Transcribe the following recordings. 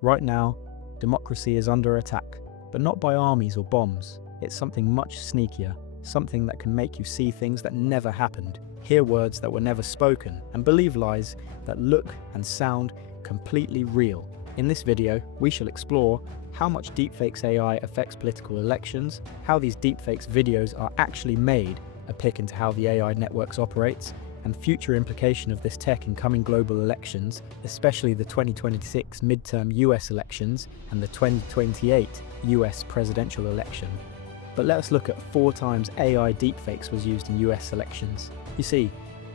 Right now, democracy is under attack, but not by armies or bombs. It's something much sneakier, something that can make you see things that never happened, hear words that were never spoken, and believe lies that look and sound completely real. In this video, we shall explore how much deepfakes AI affects political elections, how these deepfakes videos are actually made, a peek into how the AI networks operates, and future implication of this tech in coming global elections, especially the 2026 midterm US elections and the 2028 US presidential election. But let us look at 4 times AI deepfakes was used in US elections. You see,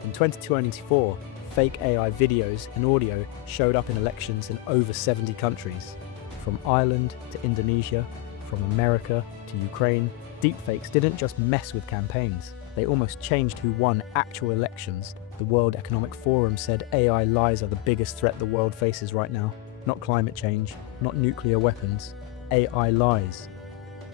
in 2024, fake AI videos and audio showed up in elections in over 70 countries. From Ireland to Indonesia, from America to Ukraine, deepfakes didn't just mess with campaigns. They almost changed who won actual elections. The World Economic Forum said AI lies are the biggest threat the world faces right now. Not climate change, not nuclear weapons. AI lies.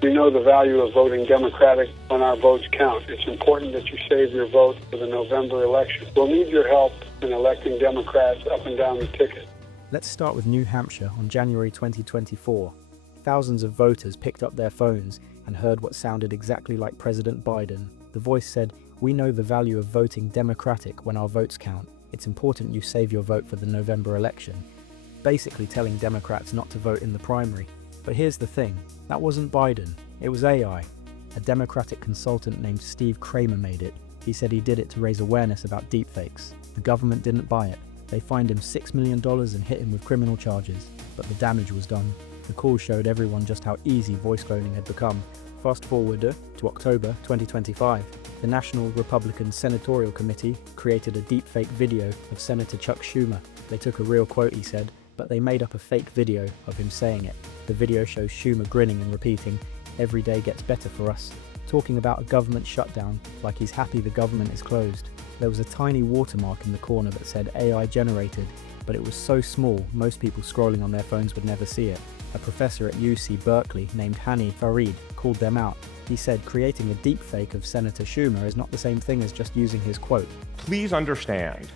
We know the value of voting Democratic when our votes count. It's important that you save your vote for the November election. We'll need your help in electing Democrats up and down the ticket. Let's start with New Hampshire on January 2024. Thousands of voters picked up their phones and heard what sounded exactly like President Biden. The voice said, "We know the value of voting Democratic when our votes count. It's important you save your vote for the November election." Basically telling Democrats not to vote in the primary. But here's the thing, that wasn't Biden, it was AI. A Democratic consultant named Steve Kramer made it. He said he did it to raise awareness about deepfakes. The government didn't buy it. They fined him $6 million and hit him with criminal charges. But the damage was done. The call showed everyone just how easy voice cloning had become. Fast forward to October 2025. The National Republican Senatorial Committee created a deepfake video of Senator Chuck Schumer. They took a real quote, he said, but they made up a fake video of him saying it. The video shows Schumer grinning and repeating, "Every day gets better for us," talking about a government shutdown like he's happy the government is closed. There was a tiny watermark in the corner that said AI generated, but it was so small most people scrolling on their phones would never see it. A professor at UC Berkeley named Hani Farid called them out. He said creating a deepfake of Senator Schumer is not the same thing as just using his quote. Please understand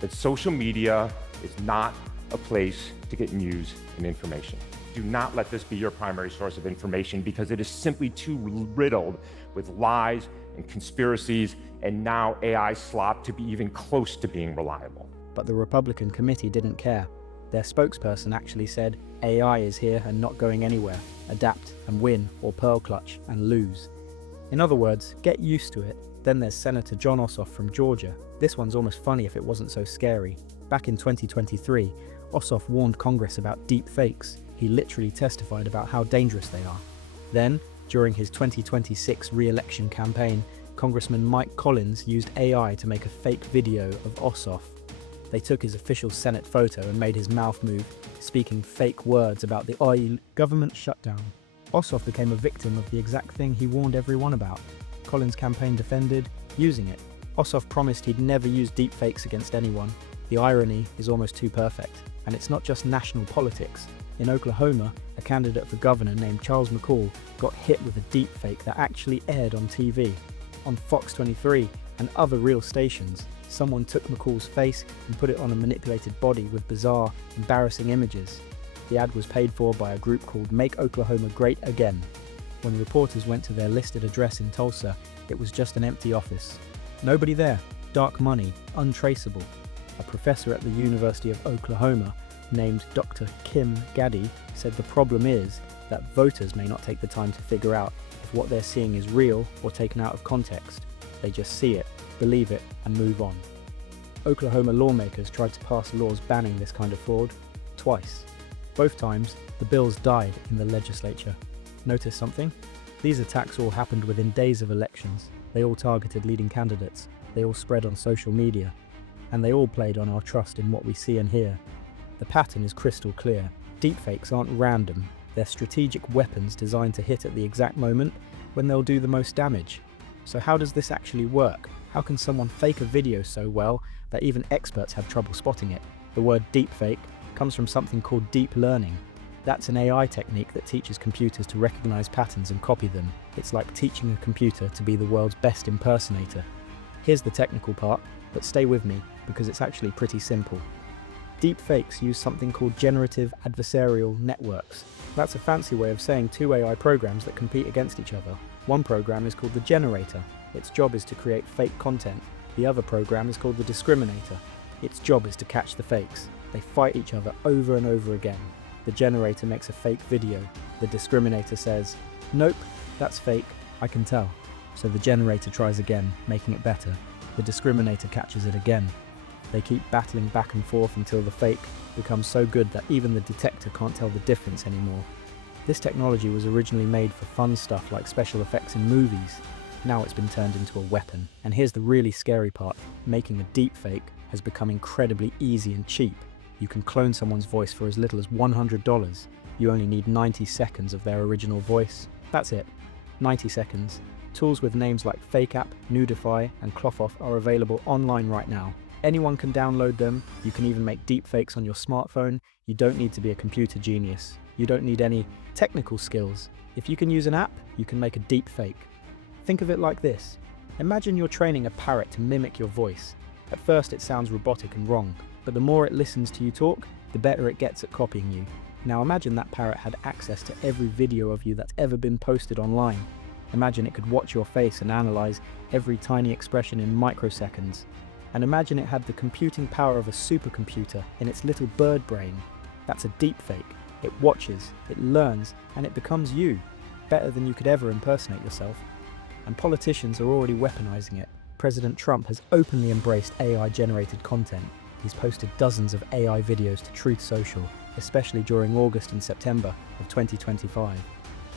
that social media is not a place to get news and information. Do not let this be your primary source of information because it is simply too riddled with lies and conspiracies and now AI slop to be even close to being reliable. But the Republican committee didn't care. Their spokesperson actually said, "AI is here and not going anywhere. Adapt and win, or pearl clutch and lose." In other words, get used to it. Then there's Senator Jon Ossoff from Georgia. This one's almost funny if it wasn't so scary. Back in 2023, Ossoff warned Congress about deep fakes. He literally testified about how dangerous they are. Then, during his 2026 re-election campaign, Congressman Mike Collins used AI to make a fake video of Ossoff. They took his official Senate photo and made his mouth move, speaking fake words about the government shutdown. Ossoff became a victim of the exact thing he warned everyone about. Collins' campaign defended using it. Ossoff promised he'd never use deepfakes against anyone. The irony is almost too perfect. And it's not just national politics. In Oklahoma, a candidate for governor named Charles McCall got hit with a deepfake that actually aired on TV. On Fox 23 and other real stations, someone took McCall's face and put it on a manipulated body with bizarre, embarrassing images. The ad was paid for by a group called Make Oklahoma Great Again. When reporters went to their listed address in Tulsa, it was just an empty office. Nobody there, dark money, untraceable. A professor at the University of Oklahoma named Dr. Kim Gaddy said the problem is that voters may not take the time to figure out if what they're seeing is real or taken out of context. They just see it, believe it, and move on. Oklahoma lawmakers tried to pass laws banning this kind of fraud twice. Both times, the bills died in the legislature. Notice something? These attacks all happened within days of elections. They all targeted leading candidates. They all spread on social media. And they all played on our trust in what we see and hear. The pattern is crystal clear. Deepfakes aren't random. They're strategic weapons designed to hit at the exact moment when they'll do the most damage. So how does this actually work? How can someone fake a video so well that even experts have trouble spotting it? The word deepfake comes from something called deep learning. That's an AI technique that teaches computers to recognize patterns and copy them. It's like teaching a computer to be the world's best impersonator. Here's the technical part, but stay with me because it's actually pretty simple. Deepfakes use something called generative adversarial networks. That's a fancy way of saying two AI programs that compete against each other. One program is called the generator. Its job is to create fake content. The other program is called the discriminator. Its job is to catch the fakes. They fight each other over and over again. The generator makes a fake video. The discriminator says, "Nope, that's fake, I can tell." So the generator tries again, making it better. The discriminator catches it again. They keep battling back and forth until the fake becomes so good that even the detector can't tell the difference anymore. This technology was originally made for fun stuff like special effects in movies. Now it's been turned into a weapon. And here's the really scary part. Making a deepfake has become incredibly easy and cheap. You can clone someone's voice for as little as $100. You only need 90 seconds of their original voice. That's it. 90 seconds. Tools with names like FakeApp, Nudify, and Clothoff are available online right now. Anyone can download them. You can even make deepfakes on your smartphone. You don't need to be a computer genius. You don't need any technical skills. If you can use an app, you can make a deepfake. Think of it like this. Imagine you're training a parrot to mimic your voice. At first it sounds robotic and wrong, but the more it listens to you talk, the better it gets at copying you. Now imagine that parrot had access to every video of you that's ever been posted online. Imagine it could watch your face and analyze every tiny expression in microseconds. And imagine it had the computing power of a supercomputer in its little bird brain. That's a deepfake. It watches, it learns, and it becomes you, better than you could ever impersonate yourself. And politicians are already weaponizing it. President Trump has openly embraced AI-generated content. He's posted dozens of AI videos to Truth Social, especially during August and September of 2025.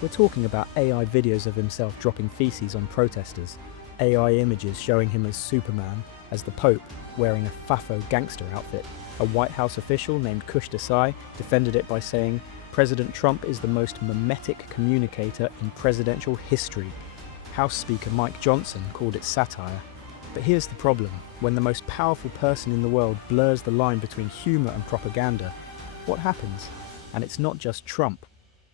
We're talking about AI videos of himself dropping feces on protesters, AI images showing him as Superman, as the Pope, wearing a Fafo gangster outfit. A White House official named Kush Desai defended it by saying, "President Trump is the most mimetic communicator in presidential history." House Speaker Mike Johnson called it satire. But here's the problem. When the most powerful person in the world blurs the line between humor and propaganda, what happens? And it's not just Trump.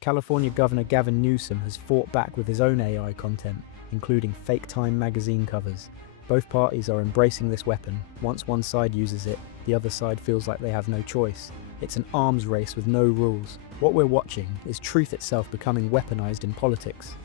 California Governor Gavin Newsom has fought back with his own AI content, including fake Time magazine covers. Both parties are embracing this weapon. Once one side uses it, the other side feels like they have no choice. It's an arms race with no rules. What we're watching is truth itself becoming weaponized in politics.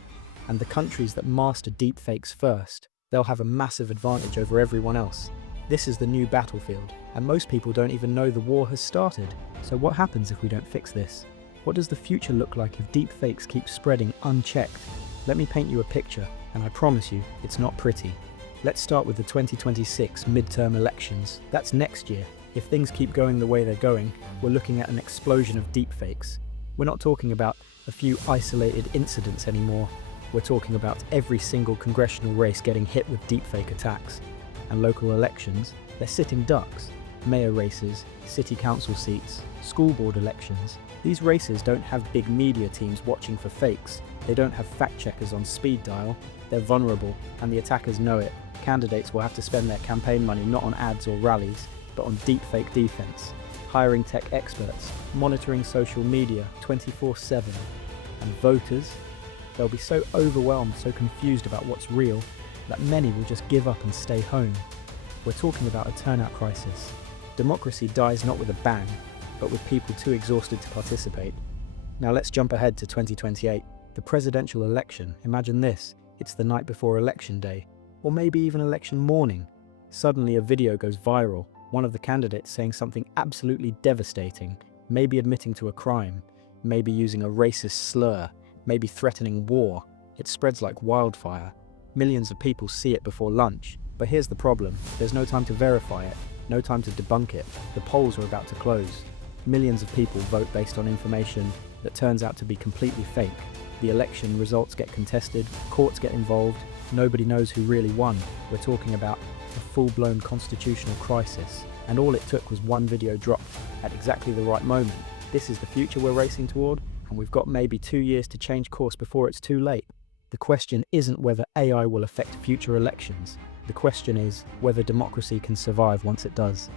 And the countries that master deepfakes first, they'll have a massive advantage over everyone else. This is the new battlefield, and most people don't even know the war has started. So what happens if we don't fix this? What does the future look like if deepfakes keep spreading unchecked? Let me paint you a picture, and I promise you, it's not pretty. Let's start with the 2026 midterm elections. That's next year. If things keep going the way they're going, we're looking at an explosion of deepfakes. We're not talking about a few isolated incidents anymore. We're talking about every single congressional race getting hit with deepfake attacks. And local elections, they're sitting ducks. Mayor races, city council seats, school board elections. These races don't have big media teams watching for fakes. They don't have fact checkers on speed dial. They're vulnerable, and the attackers know it. Candidates will have to spend their campaign money not on ads or rallies, but on deepfake defense, hiring tech experts, monitoring social media 24/7. And voters, they'll be so overwhelmed, so confused about what's real, that many will just give up and stay home. We're talking about a turnout crisis. Democracy dies not with a bang, but with people too exhausted to participate. Now let's jump ahead to 2028. The presidential election, imagine this, it's the night before election day, or maybe even election morning. Suddenly a video goes viral, one of the candidates saying something absolutely devastating, maybe admitting to a crime, maybe using a racist slur, maybe threatening war. It spreads like wildfire. Millions of people see it before lunch. But here's the problem, there's no time to verify it, no time to debunk it. The polls are about to close. Millions of people vote based on information that turns out to be completely fake. The election results get contested, courts get involved, nobody knows who really won. We're talking about a full-blown constitutional crisis. And all it took was one video dropped at exactly the right moment. This is the future we're racing toward, and we've got maybe 2 years to change course before it's too late. The question isn't whether AI will affect future elections. The question is whether democracy can survive once it does.